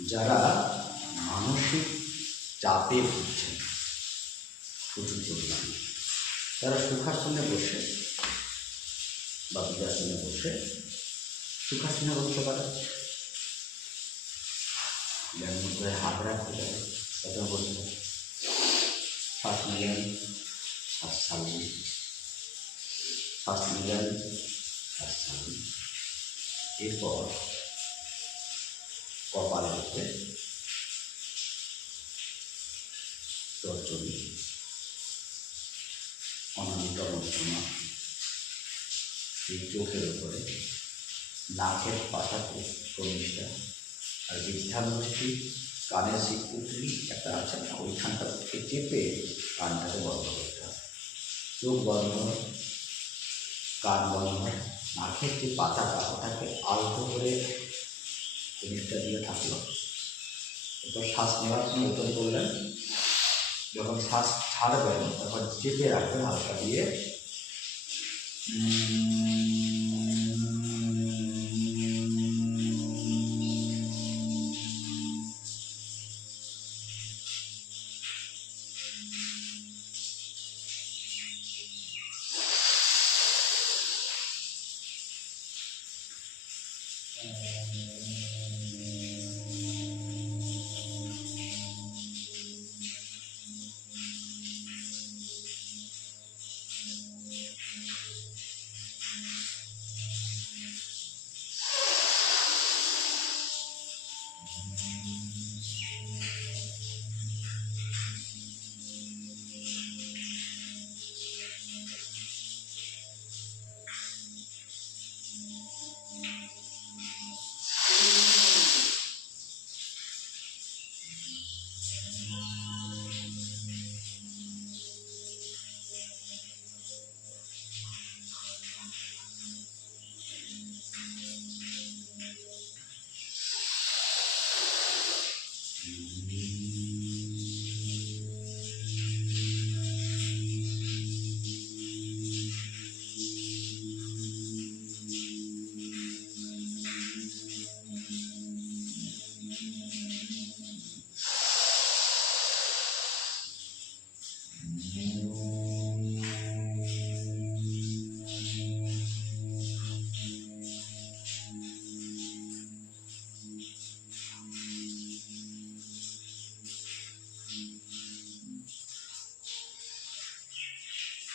যারা মানসিক চাপে ভুগছেন, প্রচুর পরিমাণে। তারা সুখাসনে বসে, বা বিদাসনে বসে সুখাসনে বসতে পারে। যেমন করে হাত রাখতে পারে তখন বসতে পারে। শ্বাস নিলেন, শ্বাস ছাড়লেন শ্বাস নিলেন, শ্বাস ছাড়লেন এরপর কপালের উপরে তর্জনী অনামিত অনুষ্ঠনা এই চোখের উপরে নাকের পাশাতে কনিষ্ঠা আর বৃদ্ধানুষ্ঠী, কানের সেই পুটলি একটা আছে না, ওইখানটা চেপে কানটাকে বন্ধ করতে হবে চোখ বন্ধ কান বন্ধ নাকের যে পাতাটা, ওটাকে আলতো করে জিনিসটা দিয়ে থাকল। এরপর শ্বাস নেওয়ার সময় উত্তর করলেন, যখন শ্বাস ছাড়বেন, তখন চেপে রাখবেন হালকা দিয়ে।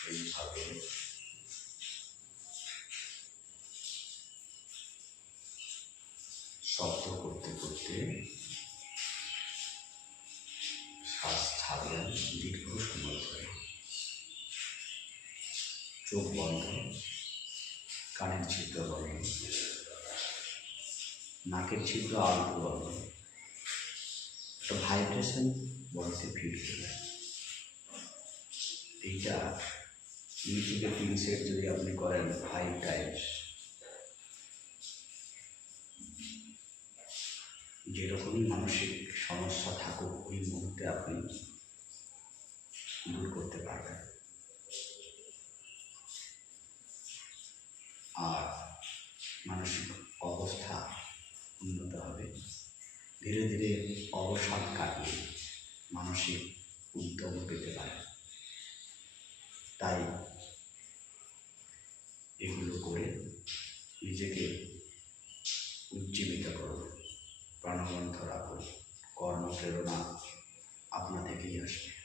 এইভাবে শব্দ করতে করতে শ্বাস ছাড়লেন দীর্ঘ সময় ধরে চোখ বন্ধ কানের ছিদ্র বন্ধ নাকের ছিদ্র আলতো বন্ধ একটা ভাইব্রেশন বডিতে ফিল করলেন এইটা থেকে তিন সেট যদি আপনি করেন ফাইভ টাইমস যেরকমই মানসিক সমস্যা থাকুক, ওই মুহূর্তে আপনি দূর করতে পারবেন। আর মানসিক অবস্থা উন্নত হবে। ধীরে ধীরে অবসাদ কাটিয়ে মানসিক উদ্যম পেতে পারে তাই এগুলো করে নিজেকে উজ্জীবিত করুন প্রাণবন্ত রাখুন কর্মপ্রেরণা আপনা থেকেই আসবে।